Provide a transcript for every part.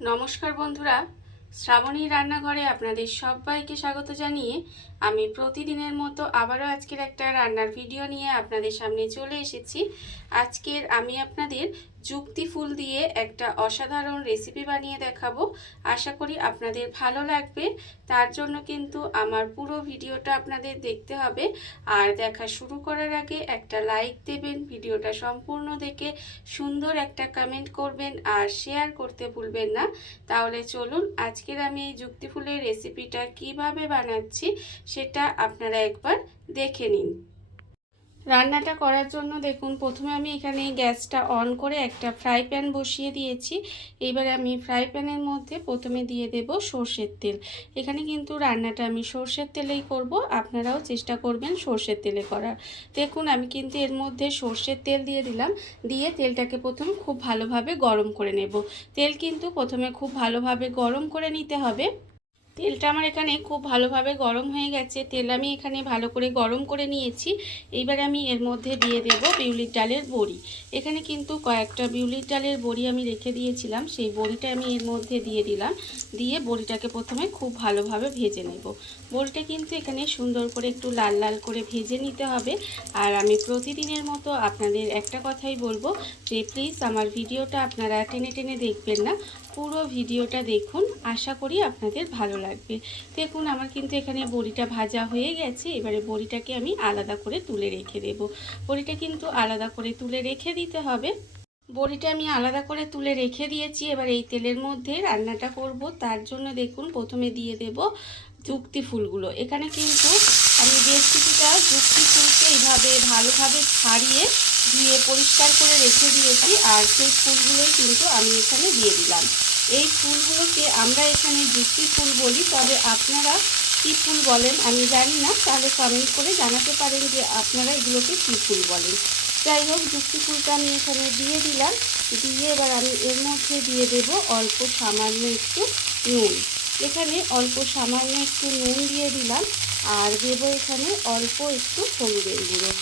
নমস্কার বন্ধুরা, শ্রাবণী রান্নাঘরে আপনাদের সবাইকে স্বাগত জানিয়ে আমি প্রতিদিনের মতো আবারও আজকের একটা রান্নার ভিডিও নিয়ে আপনাদের সামনে চলে এসেছি। আজকের আমি আপনাদের যুক্তি ফুল দিয়ে একটা অসাধারণ রেসিপি বানিয়ে দেখাবো। আশা করি আপনাদের ভালো লাগবে। তার জন্য কিন্তু আমার পুরো ভিডিওটা আপনাদের দেখতে হবে। আর দেখা শুরু করার আগে একটা লাইক দেবেন, ভিডিওটা সম্পূর্ণ দেখে সুন্দর একটা কমেন্ট করবেন আর শেয়ার করতে ভুলবেন না। তাহলে চলুন আজকের আমি এই যুক্তি ফুলের রেসিপিটা কিভাবে বানাচ্ছি সেটা আপনারা একবার দেখে নিন। রান্নাটা করার জন্য দেখুন, প্রথমে আমি এখানে গ্যাসটা অন করে একটা ফ্রাই প্যান বসিয়ে দিয়েছি। এবারে আমি ফ্রাই প্যানের মধ্যে প্রথমে দিয়ে দেব সর্ষের তেল। এখানে কিন্তু রান্নাটা আমি সর্ষের তেলেই করব, আপনারাও চেষ্টা করবেন সর্ষের তেলে করার। দেখুন আমি কিন্তু এর মধ্যে সর্ষের তেল দিয়ে দিলাম। দিয়ে তেলটাকে প্রথম খুব ভালোভাবে গরম করে নেব। তেল কিন্তু প্রথমে খুব ভালোভাবে গরম করে নিতে হবে। তেলটা আমার এখানে খুব ভালোভাবে গরম হয়ে গেছে। তেল আমি এখানে ভালো করে গরম করে নিয়েছি। এইবার আমি এর মধ্যে দিয়ে দেব বিউলির ডালের বড়ি। এখানে কিন্তু কয়েকটা বিউলির ডালের বড়ি আমি রেখে দিয়েছিলাম, সেই বড়িটা আমি এর মধ্যে দিয়ে দিলাম। দিয়ে বড়িটাকে প্রথমে খুব ভালোভাবে ভেজে নেব। বড়িটা কিন্তু এখানে সুন্দর করে একটু লাল লাল করে ভেজে নিতে হবে। আর আমি প্রতিদিনের মতো আপনাদের একটা কথাই বলবো যে প্লিজ আমার ভিডিওটা আপনারা টেনে টেনে দেখবেন না, পুরো ভিডিওটা দেখুন। আশা করি আপনাদের ভালো লাগবে। দেখুন আমার কিন্তু এখানে বড়িটা ভাজা হয়ে গেছে। এবারে বড়িটাকে আমি আলাদা করে তুলে রেখে দেব। বড়িটা কিন্তু আলাদা করে তুলে রেখে দিতে হবে। বড়িটা আমি আলাদা করে তুলে রেখে দিয়েছি। এবার এই তেলের মধ্যে রান্নাটা করব। তার জন্য দেখুন প্রথমে দিয়ে দেব যুক্তি ফুলগুলো। এখানে কিন্তু আমি বেশ কিছুটা যুক্তি ফুলকে এইভাবে ভালোভাবে ছাড়িয়ে ধুয়ে পরিষ্কার করে রেখে দিয়েছি। আর সেই ফুলগুলোই কিন্তু আমি এখানে দিয়ে দিলাম। এই ফুলগুলোকে আমরা এখানে যুক্তি ফুল বলি, তবে আপনারা কী ফুল বলেন আমি জানি না, তাহলে কমেন্ট করে জানাতে পারেন যে আপনারা এগুলোকে কী ফুল বলেন। যাই হোক, যুক্তি ফুলটা আমি এখানে দিয়ে দিলাম। দিয়ে এবার আমি এর মধ্যে দিয়ে দেব অল্প সামান্য একটু নুন। এখানে অল্প সামান্য একটু নুন দিয়ে দিলাম। আর দেবো এখানে অল্প একটু হলুদের গুঁড়ো।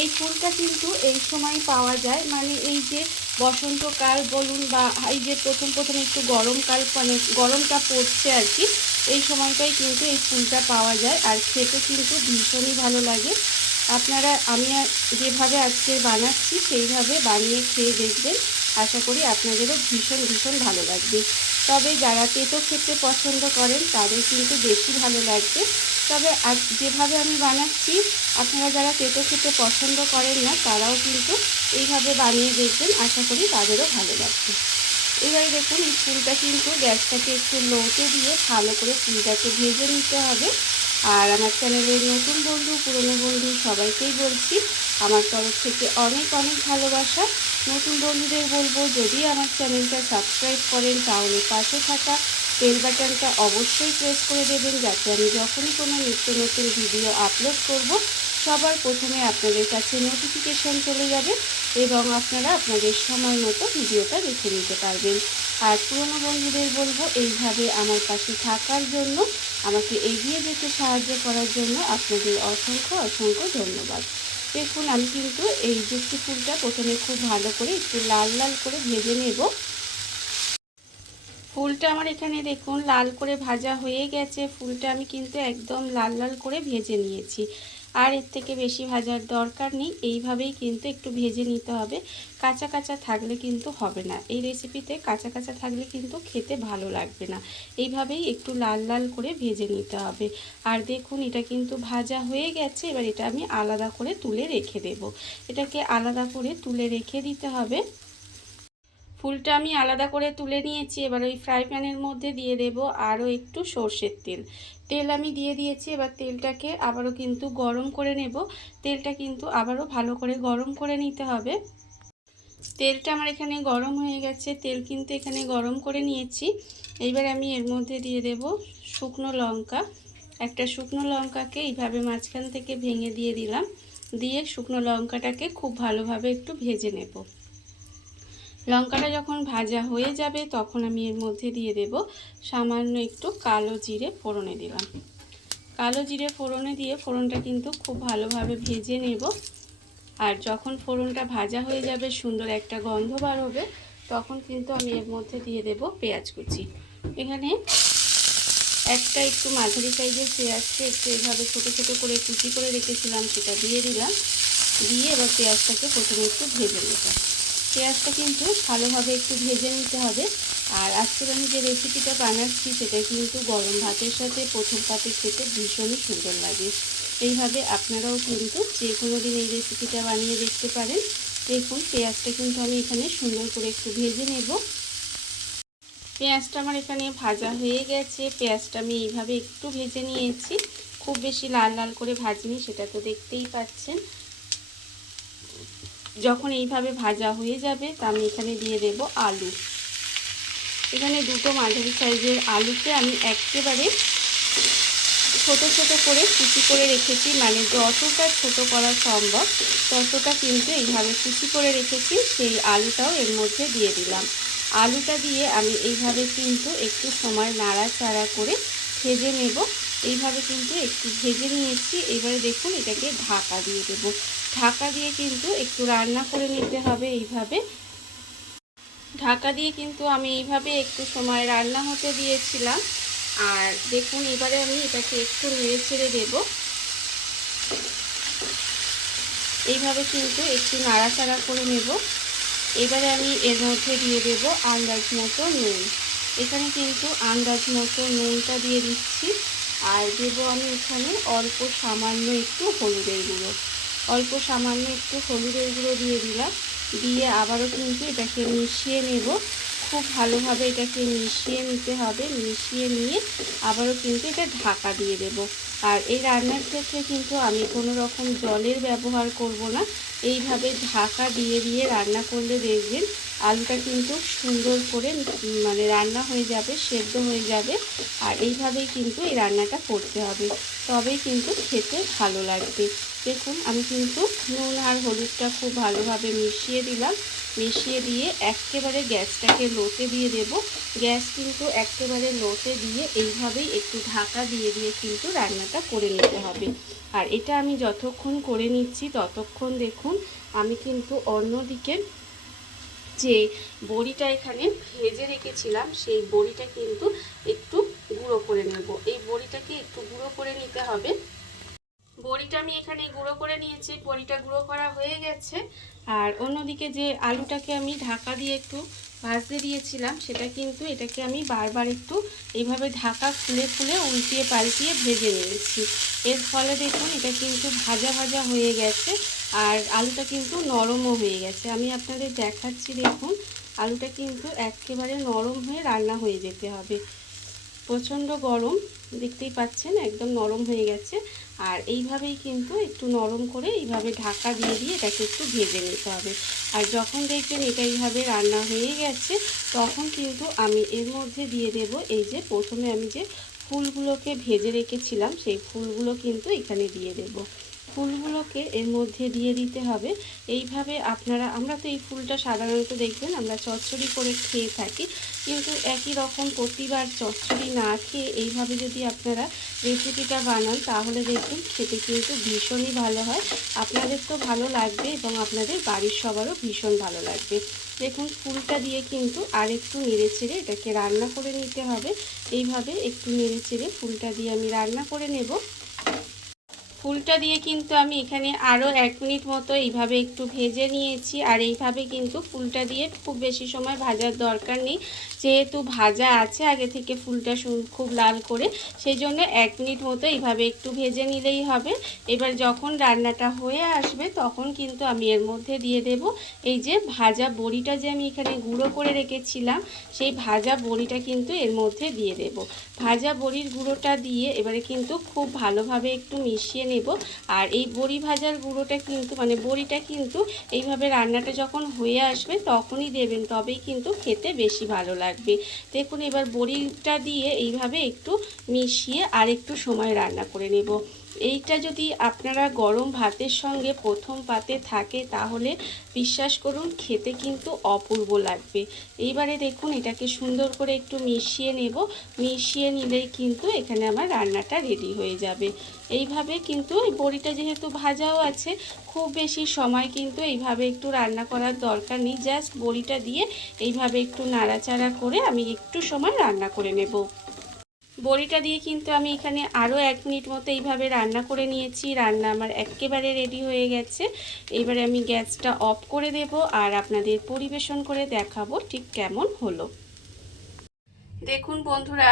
এই ফুলটা কিন্তু এই সময় পাওয়া যায়, মানে এই যে বসন্তকাল বলুন বা এই যে প্রথম প্রথম একটু গরমকাল, মানে গরমটা পড়ছে আর কি, এই সময়টাই কিন্তু এই ফুলটা পাওয়া যায়। আর খেতে কিন্তু ভীষণই ভালো লাগে। আপনারা আমি যেভাবে আজকে বানাচ্ছি সেইভাবে বানিয়ে খেয়ে দেখবেন। আশা করি আপনাদেরও ভীষণ ভীষণ ভালো লাগবে। তবে যারা তেতো খেতে পছন্দ করেন তাদের কিন্তু বেশি ভালো লাগবে। তবে আজ যেভাবে আমি বানাচ্ছি, আপনারা যারা তেতো খেতে পছন্দ করেন না তারাও কিন্তু এইভাবে বানিয়ে দেখবেন, আশা করি তাদেরও ভালো লাগবে। এবারে দেখুন এই ফুলটা কিন্তু গ্যাসটাকে একটু লোতে দিয়ে ভালো করে ফুলটাকে ভেজে নিতে হবে। আর আমার চ্যানেলের নতুন বন্ধু পুরনো বন্ধু সবাইকেই বলছি আমার তরফ থেকে অনেক অনেক ভালোবাসা। নতুন বন্ধুদের বলবো যদি আমার চ্যানেলটা সাবস্ক্রাইব করেন তাহলে পাশে থাকা বেল বাটনটা অবশ্যই প্রেস করে দেবেন, যাতে আমি যখনই কোনো নিত্য নতুন ভিডিও আপলোড করব সবার প্রথমে আপনাদের কাছে নোটিফিকেশান চলে যাবে এবং আপনারা আপনাদের সময় মতো ভিডিওটা দেখে নিতে পারবেন। আর পুরনো বন্ধুদের বলবো এইভাবে আমার পাশে থাকার জন্য, আমাকে এগিয়ে যেতে সাহায্য করার জন্য আপনাদের অসংখ্য অসংখ্য ধন্যবাদ। দেখুন আমি কিন্তু এই যুক্তি ফুলটা প্রথমে খুব ভালো করে একটু লাল লাল করে ভেজে নেব। ফুলটা আমার এখানে দেখুন লাল করে ভাজা হয়ে গেছে। ফুলটা আমি কিন্তু একদম লাল লাল করে ভেজে নিয়েছি। আর এর থেকে বেশি ভাজার দরকার নেই, এইভাবেই কিন্তু একটু ভেজে নিতে হবে। কাঁচা কাঁচা থাকলে কিন্তু হবে না, এই রেসিপিতে কাঁচা কাঁচা থাকলে কিন্তু খেতে ভালো লাগবে না। এইভাবেই একটু লাল লাল করে ভেজে নিতে হবে। আর দেখুন এটা কিন্তু ভাজা হয়ে গেছে। এবার এটা আমি আলাদা করে তুলে রেখে দেব। এটাকে আলাদা করে তুলে রেখে দিতে হবে। ফুলটা আমি আলাদা করে তুলে নিয়েছি। এবার ওই ফ্রাই প্যানের মধ্যে দিয়ে দেব আরও একটু সর্ষের তেল। তেল আমি দিয়ে দিয়েছি। এবার তেলটাকে আবারও কিন্তু গরম করে নেব। তেলটা কিন্তু আবারও ভালো করে গরম করে নিতে হবে। তেলটা আমার এখানে গরম হয়ে গেছে। তেল কিন্তু এখানে গরম করে নিয়েছি। এইবার আমি এর মধ্যে দিয়ে দেব শুকনো লঙ্কা। একটা শুকনো লঙ্কাকে এইভাবে মাঝখান থেকে ভেঙে দিয়ে দিলাম। দিয়ে শুকনো লঙ্কাটাকে খুব ভালোভাবে একটু ভেজে নেব। লঙ্কাটা যখন ভাজা হয়ে যাবে তখন আমি এর মধ্যে দিয়ে দেব সামান্য একটু কালো জিরে ফোড়নে দিলাম। কালো জিরে ফোড়নে দিয়ে ফোড়নটা কিন্তু খুব ভালোভাবে ভেজে নেব। আর যখন ফোড়নটা ভাজা হয়ে যাবে সুন্দর একটা গন্ধ বার হবে, তখন কিন্তু আমি এর মধ্যে দিয়ে দেব পেঁয়াজ কুচি। এখানে একটা একটু মাঝারি সাইজের পেঁয়াজকে একটু এইভাবে ছোটো ছোটো করে কুচি করে রেখেছিলাম, সেটা দিয়ে দিলাম। দিয়ে এবার পেঁয়াজটাকে প্রথমে একটু ভেজে নেব। পেঁয়াজটা কিন্তু ভালোভাবে একটু ভেজে নিতে হবে। আর আজকের আমি যে রেসিপিটা বানাচ্ছি সেটা কিন্তু গরম ভাতের সাথে প্রথম পাতে খেতে ভীষণই সুন্দর লাগে। এইভাবে আপনারাও কিন্তু যে কোনো দিন এই রেসিপিটা বানিয়ে দেখতে পারেন। দেখুন পেঁয়াজটা কিন্তু আমি এখানে সুন্দর করে একটু ভেজে নেব। পেঁয়াজটা আমার এখানে ভাজা হয়ে গেছে। পেঁয়াজটা আমি এইভাবে একটু ভেজে নিয়েছি, খুব বেশি লাল লাল করে ভাজিনি, সেটা তো দেখতেই পাচ্ছেন। যখন এইভাবে ভাজা হয়ে যাবে তা আমি এখানে দিয়ে দেব আলু। এখানে দুটো মাঝারি সাইজের আলুকে আমি একেবারে ছোট ছোট করে কুচি করে রেখেছি, মানে যতটা ছোট করা সম্ভব ততটা কিন্তু এইভাবে কুচি করে রেখেছি। সেই আলুটাও এর মধ্যে দিয়ে দিলাম। আলুটা দিয়ে আমি এইভাবে কিন্তু একটু সময় নাড়াচাড়া করে ভেজে নেব। এইভাবে কিন্তু একটু ভেজে নিয়েছি। এবারে দেখুন এটাকে ঢাকা দিয়ে দেব। ঢাকা দিয়ে কিন্তু একটু রান্না করে নিতে হবে। এইভাবে ঢাকা দিয়ে কিন্তু আমি এইভাবে একটু সময় রান্না হতে দিয়েছিলাম। আর দেখুন এবারে আমি এটাকে একটু নেড়ে ছেড়ে দেবো। এইভাবে কিন্তু একটু নাড়াচাড়া করে নেব। এবারে আমি এর মধ্যে দিয়ে দেব আন্দাজ মতো নুন। এখানে কিন্তু আন্দাজ মতো নুনটা দিয়ে দিচ্ছি। আর দেব আমি এখানে অল্প সামান্য একটু হলুদের গুঁড়ো। অল্প সামান্য একটু হলুদের গুঁড়ো দিয়ে দিলাম। দিয়ে আবারও কিন্তু এটাকে মিশিয়ে নেব। খুব ভালোভাবে এটাকে মিশিয়ে নিতে হবে। মিশিয়ে নিয়ে আবারও কিন্তু এটা ঢাকা দিয়ে দেব। আর এই রান্নার ক্ষেত্রে কিন্তু আমি কোনো রকম জলের ব্যবহার করব না। এইভাবে ঢাকা দিয়ে দিয়ে রান্না করলে দেখবেন আলুটা কিন্তু সুন্দর করে মানে রান্না হয়ে যাবে, সেদ্ধ হয়ে যাবে। আর এইভাবেই কিন্তু এই রান্নাটা করতে হবে, তবেই কিন্তু খেতে ভালো লাগবে। দেখুন আমি কিন্তু নুন আর হলুদটা খুব ভালোভাবে মিশিয়ে দিলাম। মিশিয়ে দিয়ে একেবারে গ্যাসটাকে লোতে দিয়ে দেব। গ্যাস কিন্তু একেবারে লোতে দিয়ে এইভাবেই একটু ঢাকা দিয়ে দিয়ে কিন্তু রান্নাটা করে নিতে হবে। আর এটা আমি যতক্ষণ করে নিচ্ছি ততক্ষণ দেখুন আমি কিন্তু অন্যদিকে যে বড়িটা এখানে ভেজে রেখেছিলাম সেই বড়িটা কিন্তু একটু গুঁড়ো করে নেব। এই বড়িটাকে একটু গুঁড়ো করে নিতে হবে। বড়িটা আমি এখানে গুঁড়ো করে নিয়েছি। বড়িটা গুঁড়ো করা হয়ে গেছে। আর অন্যদিকে যে আলুটাকে আমি ঢাকা দিয়ে একটু ভাজতে দিয়েছিলাম সেটা কিন্তু এটাকে আমি বারবার একটু এইভাবে ঢাকা খুলে খুলে উল্টিয়ে পাল্টিয়ে ভেজে নিয়েছি। এর ফলে দেখুন এটা কিন্তু ভাজা ভাজা হয়ে গেছে। আর আলুটা কিন্তু নরমও হয়ে গেছে। আমি আপনাদের দেখাচ্ছি, দেখুন আলুটা কিন্তু একেবারে নরম হয়ে রান্না হয়ে যেতে হবে। প্রচণ্ড গরম, দেখতেই পাচ্ছেন একদম নরম হয়ে গেছে। আর এইভাবেই কিন্তু একটু নরম করে এইভাবে ঢাকা দিয়ে দিয়ে এটাকে একটু ভেজে নিতে হবে। আর যখন দেখবেন এটা এইভাবে রান্না হয়ে গেছে তখন কিন্তু আমি এর মধ্যে দিয়ে দেব এই যে প্রথমে আমি যে ফুলগুলোকে ভেজে রেখেছিলাম সেই ফুলগুলো কিন্তু এখানে দিয়ে দেব। ফুলগুলোকে এর মধ্যে দিয়ে দিতে হবে। এইভাবে আমরা তো এই ফুলটা সাধারণত দেখবেন আমরা চচ্চড়ি করে খেয়ে থাকি, কিন্তু একই রকম প্রতিবার চচ্চড়ি না খেয়ে এইভাবে যদি আপনারা রেসিপিটা বানান তাহলে দেখবেন খেতে কিন্তু ভীষণই ভালো হয়। আপনাদের তো ভালো লাগবে এবং আপনাদের বাড়ির সবারও ভীষণ ভালো লাগবে। দেখুন ফুলটা দিয়ে কিন্তু আর একটু নেড়ে চেড়ে এটাকে রান্না করে নিতে হবে। এইভাবে একটু নেড়ে চেড়ে ফুলটা দিয়ে আমি রান্না করে নেব। ফুলটা দিয়ে কিন্তু আমি এখানে আরও 1 মিনিট মতো এইভাবে একটু ভেজে নিয়েছি। আর এইভাবে কিন্তু ফুলটা দিয়ে খুব বেশি সময় ভাজার দরকার নেই, যেহেতু ভাজা আছে আগে থেকে ফুলটা খুব লাল করে, সেই জন্য 1 মিনিট মতো এইভাবে একটু ভেজে নিলেই হবে। এবার যখন রান্নাটা হয়ে আসবে তখন কিন্তু আমি এর মধ্যে দিয়ে দেব এই যে ভাজা বড়িটা যে আমি এখানে গুঁড়ো করে রেখেছিলাম, সেই ভাজা বড়িটা কিন্তু এর মধ্যে দিয়ে দেব। ভাজা বড়ির গুঁড়োটা দিয়ে এবারে কিন্তু খুব ভালোভাবে একটু মিশিয়ে নেব। আর এই বড়ি ভাজার গুঁড়োটা কিন্তু মানে বড়িটা কিন্তু এইভাবে রান্নাটা যখন হয়ে আসবে তখনই দেবেন, তবেই কিন্তু খেতে বেশি ভালো লাগবে। দেখুন এবার বড়িটা দিয়ে এইভাবে একটু মিশিয়ে আর একটু সময় রান্না করে নেব। এইটা যদি আপনারা গরম ভাতের সঙ্গে প্রথম পাতে থাকে তাহলে বিশ্বাস করুন খেতে কিন্তু অপূর্ব লাগবে। এইবারে দেখুন এটাকে সুন্দর করে একটু মিশিয়ে নেব। মিশিয়ে নিলেই কিন্তু এখানে আমার রান্নাটা রেডি হয়ে যাবে। এইভাবে কিন্তু এই বড়িটা যেহেতু ভাজাও আছে, খুব বেশি সময় কিন্তু এইভাবে একটু রান্না করার দরকার নেই। জাস্ট বড়িটা দিয়ে এইভাবে একটু নাড়াচাড়া করে আমি একটু সময় রান্না করে নেব। বড়িটা দিয়ে কিন্তু আমি এখানে আরও 1 মিনিট মতো এইভাবে রান্না করে নিয়েছি। রান্না আমার একেবারে রেডি হয়ে গেছে। এবারে আমি গ্যাসটা অফ করে দেব আর আপনাদের পরিবেশন করে দেখাবো ঠিক কেমন হলো। দেখুন বন্ধুরা,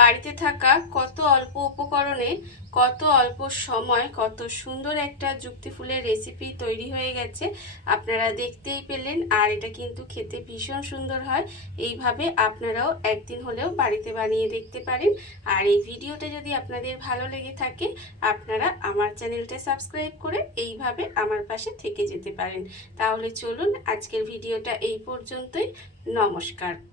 বাড়িতে থাকা কত অল্প উপকরণে কত অল্প সময় কত সুন্দর একটা যুক্তি ফুলের রেসিপি তৈরি হয়ে গেছে, আপনারা দেখতেই পেলেন। আর এটা কিন্তু খেতে ভীষণ সুন্দর হয়। এইভাবে আপনারাও একদিন হলেও বাড়িতে বানিয়ে দেখতে পারেন। আর এই ভিডিওটা যদি আপনাদের ভালো লেগে থাকে, আপনারা আমার চ্যানেলটা সাবস্ক্রাইব করে এইভাবে আমার পাশে থেকে যেতে পারেন। তাহলে চলুন আজকের ভিডিওটা এই পর্যন্তই। নমস্কার।